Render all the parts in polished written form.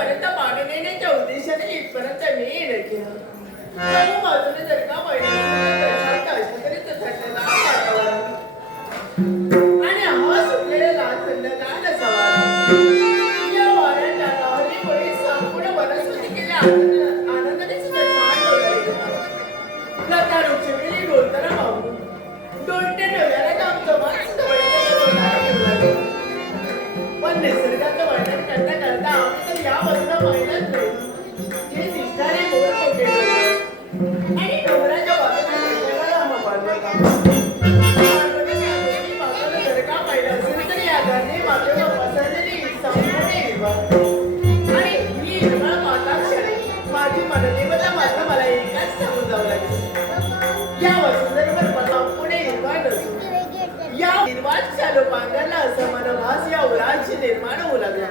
तुमच्यापर्यंत पाणी नेण्याच्या उद्देशाने इथपर्यंत मी येणं केलं. प्रभू बाजूने जर का थंडगार वातावरण आणि हवा सुटलेल्या लाल थंडगार असा वारा. या वाऱ्याच्या लहरीमुळे संपूर्ण वनस्पती केल्या आनंदाने सुद्धा छान डोलायला. लता वृक्षवेली डोलताना पाहून डोलत्या डोळ्याला कापतो माणसं पण निसर्गाचं वर्णन करता करता आम्ही तर या बाजूला पाहिलंच नाही. हे दिसणारे गोड मोठे डोंगर आणि डोंगराच्या बाजूला बाजूला जर का पाहिलं असेल तर या गाणे मातेवर पसरलेली संपूर्ण हिरवळ आणि ही हिरवळ पाहताक्षणी माझी मनदेवता मात्र मला एकाच सांगून जावं लागेल. या वसुंधरेवर मला पुढे हिरवळ नसून या निर्वाच चालू पांघरला असं मनभास या उराची निर्माण होऊ लागला.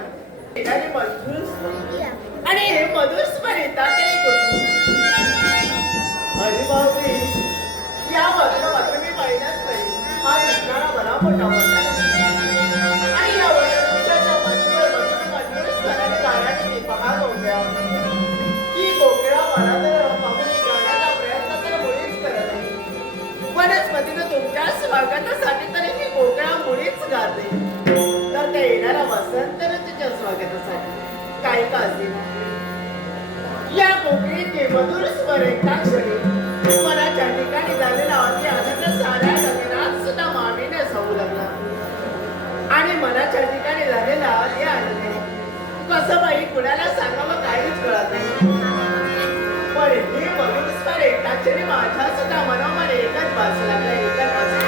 एखादी मधुर आणि हे मधुर स्वर येतात तरी कुठून? अरे बापरे, या बाजूला मात्र मी पाहिलाच नाही. हा दिसणारा मला मोठा होता आणि या वनवृक्षाच्या मधुर बसून मधुर स्वराने गाण्याने ते पहा गोंगळा की गोंगळा मला तर पाहून गाण्याचा प्रयत्न तर मुळीच करत नाही. वनस्पतीनं तुमच्या स्वागतासाठी तरी ही गोंगळा मुळीच गाते. तर त्या येणारा वसंत ऋतूच्या स्वागतासाठी काय का असेल या गोंगळीचे मधुर स्वर एकाक्षणी मनाच्या ठिकाणी झालेला अति आनंद साऱ्या जगण्यात सुद्धा मावेने जाऊ लागला. आणि मनाच्या ठिकाणी झालेला अति आनंद कसं बाई कुणाला सांगावं काहीच कळत नाही. पण हे मधुर स्वर एकाक्षणी माझ्या सुद्धा मनोमन एकच भासू लागला. एकच भासू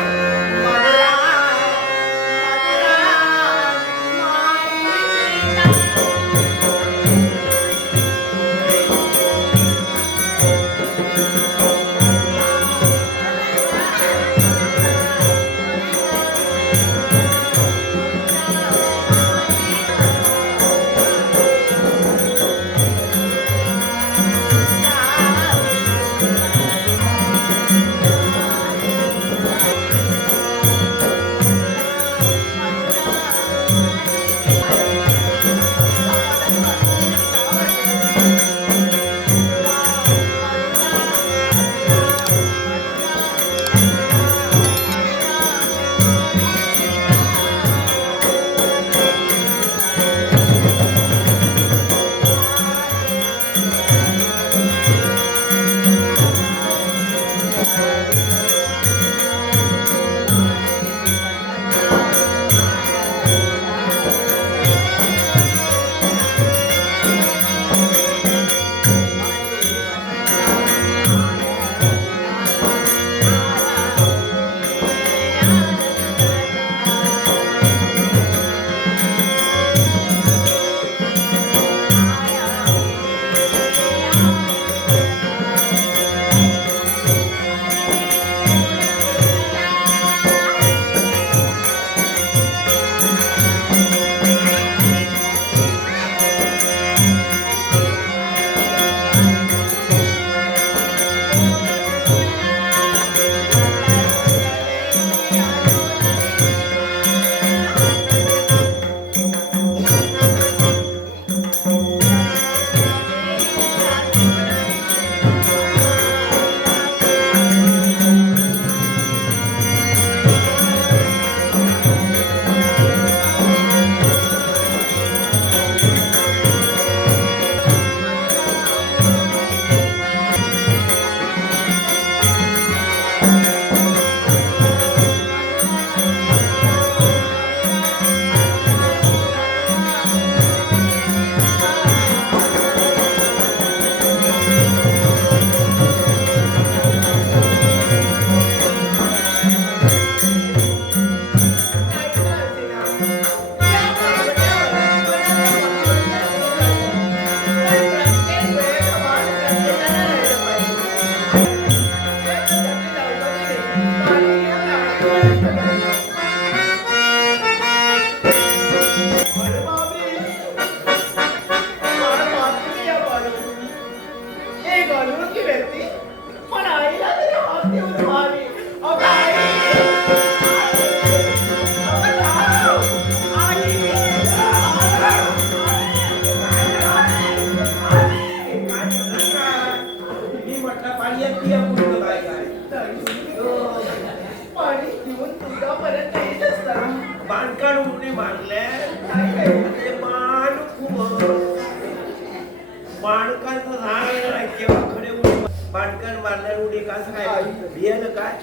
फाटकन मारल्यावर उडी कसं काय भियलं काय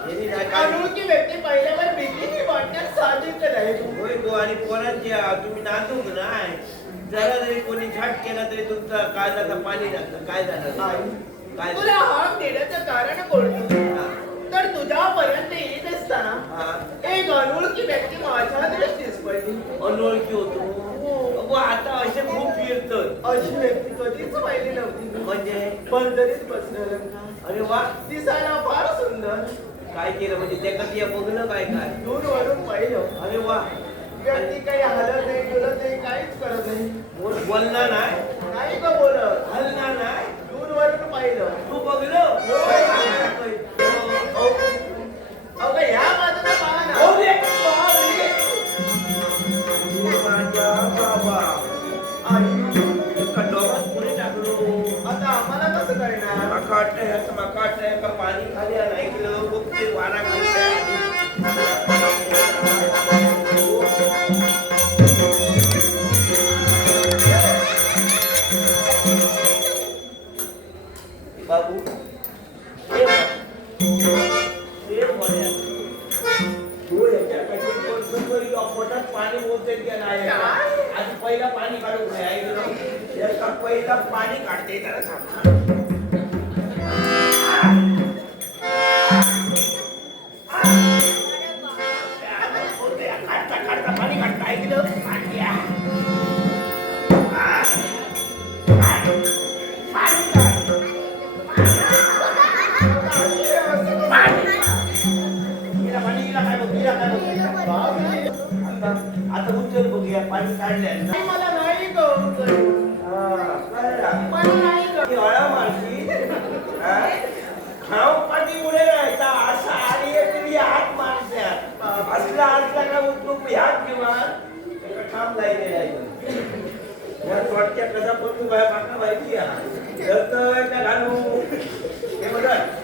यांनी नाही काय अनोळखी व्यक्ती पहिल्यावर भीती वाटण्यास साहजिक नाही. होय गो आणि कोणाची तुम्ही नाचूक नाही जरा जरी कोणी छाट केला तरी तुमचा काळजाचं पाणी लागतं काय झालं काय तुला हाक देण्याचं कारण कोणतं? तर तुझ्यापर्यंत येत असताना एक अनोळखी व्यक्ती माझ्या दृष्टीस पडली. अनोळखी होतो आता असे खूप फिरतात. अशी व्यक्ती कधीच पाहिली नव्हती. म्हणजे पंढरीत बसलेलं. अरे वा दिसायला फार सुंदर. काय केलं म्हणजे त्या कधी बघलं काय काय दूरवरून पाहिलं. अरे वा व्यक्ती काही हलत नाही बोलत नाही काहीच करत नाही. बोलणार नाही नाही का बोलत हलणार नाही दूरवरून पाहिलं. तू बघलं अगं या बाजूला पहा ना. माझ्या बाबा डोक्यात कोणी टाकलो आता आम्हाला कसं करणार? माका वाटतंय का पाणी खाली ऐकलं खूप ते वारा बाबू पोटात पाणी बोलते नाही आधी पहिला पाणी काढून पहिला पाणी काढते त्याला काढता पाणी काढता ऐकलं आता उचल बघूया पाणी काढलं मला नाही गं. मला नाही गं. हळा मारशी खाऊ पाणी मुळे राहायचा असा आणि तुम्ही हात मारत्या असला का उचलून ह्यात किंवा ठाम जायला वाटत्या कसा पण तू बाय मागणं माहिती का घालू हे म्हणत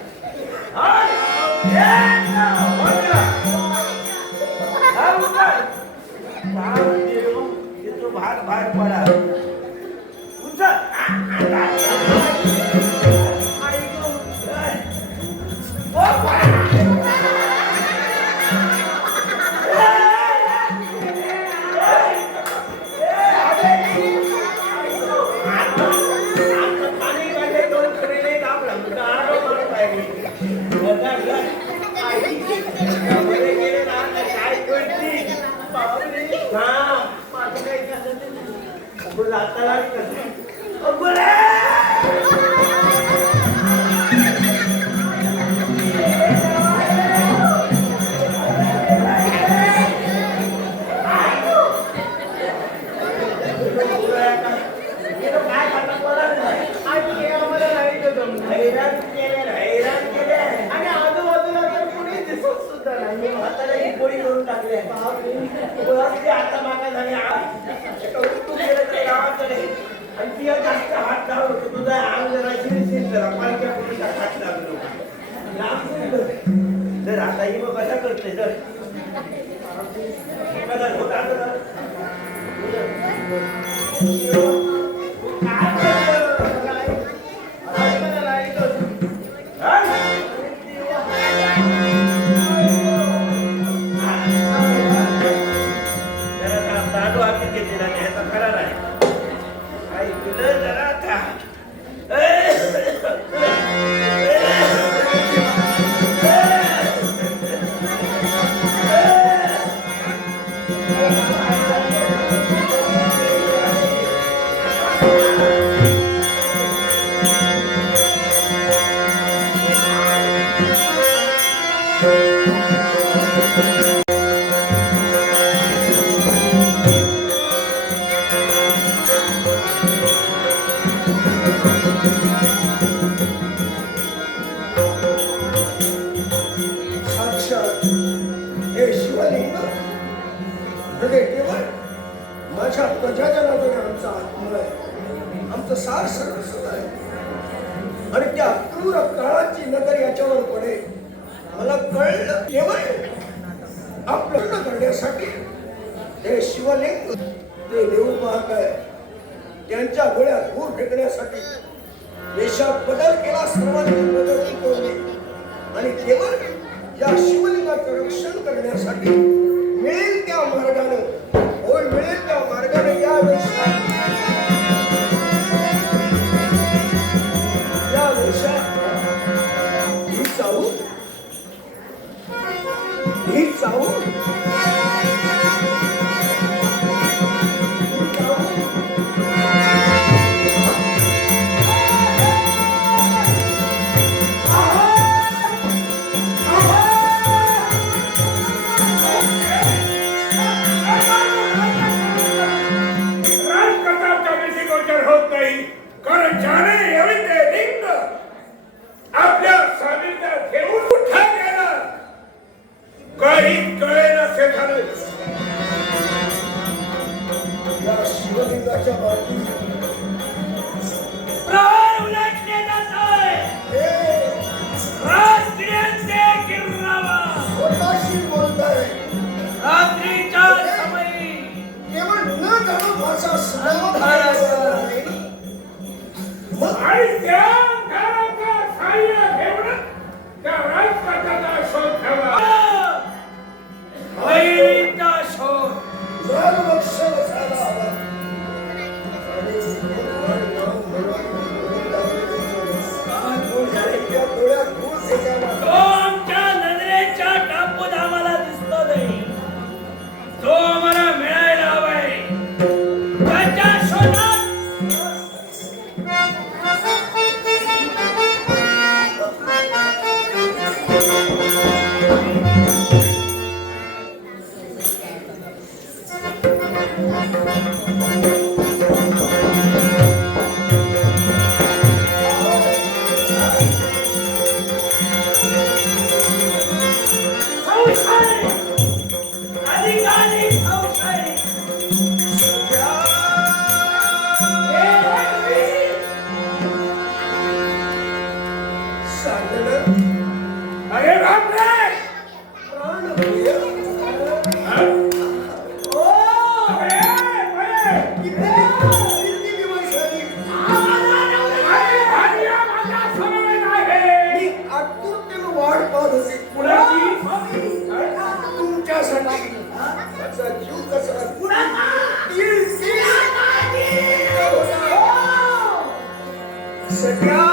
भाग भाग पडा आता मागा झाली आणि जास्त हात लावून होतो तुझा अंग जरा शिरशील जरा पालख्या पुढे हात लागलो जर आता ही मग कसा करते जर कसा होता माझ्या प्रजाजनामध्ये आमचा आत्मा आहे, आमचं सार सर्वस्व आहे आणि त्या क्रूर काळाची नजर याच्यावर पडे. मला कळलं केवळ आपलं करण्यासाठी ते शिवलिंग ते देऊ पाहत आहे, त्यांच्या गोळ्यात धूर फेकण्यासाठी देशात बदल केला, सर्वांनी प्रगती केली आणि केवळ या शिवलिंगाचं रक्षण करण्यासाठी मिळेल त्या मार्गानं, होय मिळेल त्या मार्गाने या वेशात ही चाहू कारण ज्याने यावे ते लिंग आपल्या सानिध्यात घेऊन उठा गेला काही कळे नसे झाले. या शिवलिंगाच्या बाजूस प्राण उलटले जातोय. रात्रीचे गिरणावा स्वतःशी बोलताय. रात्रीच्या समयी केवळ न जाणून भाषा समाधान आणि त्या घराचा साह्य घेऊन त्या राजपाटाचा शोध ठेवला. होईचा शोध झालं झाला हवा डोळ्यात दूर त्याच्याला तो आमच्या नजरेच्या टापूत आम्हाला दिसतो नाही. तो आम्हाला मिळायला हवाय. त्याच्या शोधात संशय अधिकाधिक संशय. हे वाटवी सांगणं अरे बापरे. प्राणप्रिय किती दिवस झाली मी आतुरतेनं वाट पाहत होते तुमच्यासाठी. माझा जीव कसा सगळ्या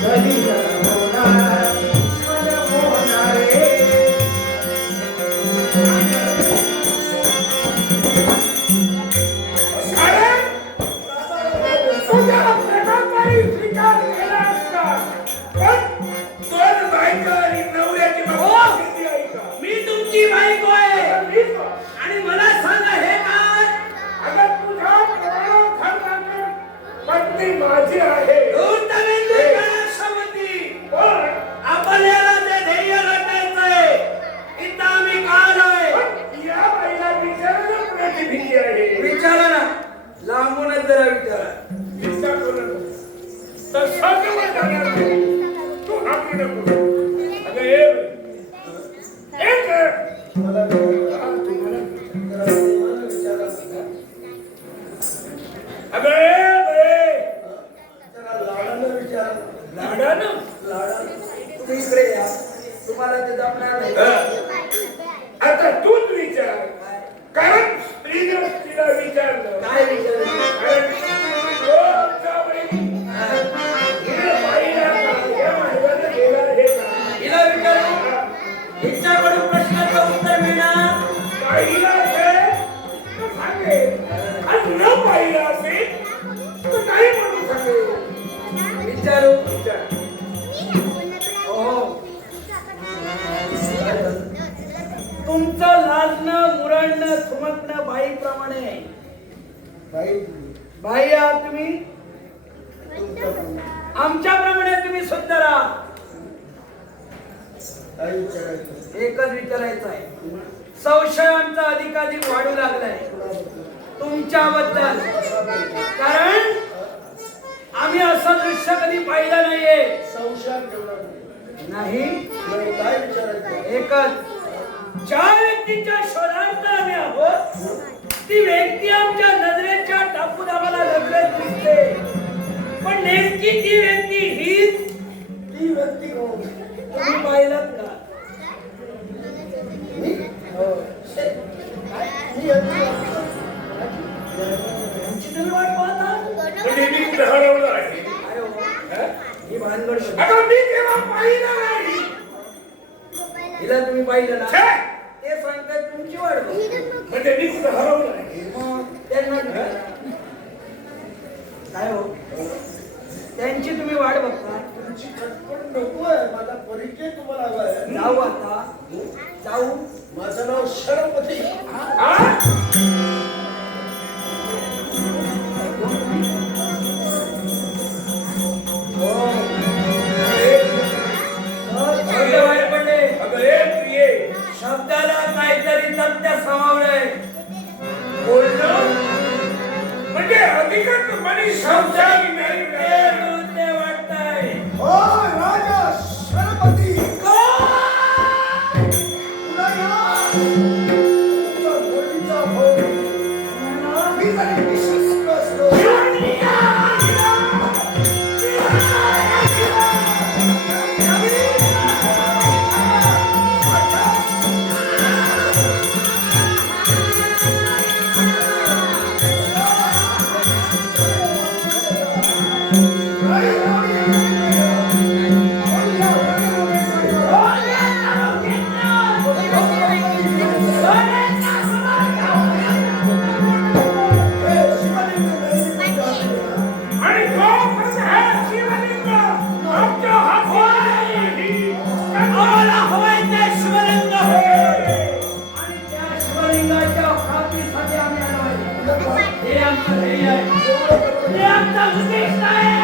कधी मोहना रे मला हा, तुम्हाला जरा प्रेमानं विचारा. अबे बे, जरा लाडानं विचारा. लाडानं लाडानं. तुम्ही इकडे या. तुम्हाला ते जमणार नाही. आता तूच विचार, कारण स्त्रीनं तिला विचारलं काय विचार? कारण तो जावई, हिला पाहिला का? या मार्गाने गेला हे का? हिला विचारू हिच्याकडून प्रश्नाचं उत्तर मिळणार पाहिला असेल तर सांगेल, आणि न पाहिला असेल तर नाही म्हणून सांगेल. विचारू विचार. हो तुमचं लाजणं मुरडणं थुमकणं बाईप्रमाणे आहे. बाई, बाई आहात तुम्ही, तुमच्याकडून आमच्याप्रमाणे तुम्ही सुंदर आहात. काय विचारायचं? एकच विचारायचं आहे. संशय आमचा अधिकाधिक वाढू लागलाय कुणाबद्दल? तुमच्याबद्दल, कसा बोलतो? कारण आम्ही असं दृश्य कधी पाहिलं नाहीये. संशयात ठेवणार नाही. नाही, नाही, काय विचारायचं? एकच, ज्या व्यक्तीच्या शोधार्थ आम्ही आहोत ती व्यक्ती आमच्या नजरेच्या टापून आम्हाला लगेच दिसते, पण नेमकी ती व्यक्ती हीच. ती व्यक्ती कोण? तुम्ही पाहिलं का? मी? हो. मी यांची आमची तुम्ही वाट पाहता? म्हणजे मी कुठे हरवलं आहे? काय हो? हा? ही भानगड बघा. आता मी तेव्हा पाहिलं नाही. हिला तुम्ही पाहिलं छे! ना, ते सांगतात तुमची वाट बघा. म्हणजे मी कुठे हरवलं आहे? मग त्यांना काय हो, त्यांची तुम्ही वाट बघता. तुमची खटपट नको आहे. माझा परिचय तुम्हाला हवा आहे. जाऊ आता, जाऊ. माझं नाव शरपती. हा? सगळे वाईट पडले. अगं ये प्रिये, शब्दाला काहीतरी तथ्य सामावलंय. बोलणं म्हणजे अधिकच मनी शब्दाची नाही ते विरुद्ध वाटतंय. ओ राजा शरपती. पुन्हा या. तुमचा घडीचा भाऊ. मी जरी विश्वस्त असलो. आणि तो कसं आहे शिवलिंग आमच्या हाती आम्हाला हवंय ते शिवलिंग होय. आणि त्या शिवलिंगाच्या प्राप्तीसाठी आम्ही आलो आहे. हे आमचं ध्येय आहे. हे आमचा उद्देश आहे.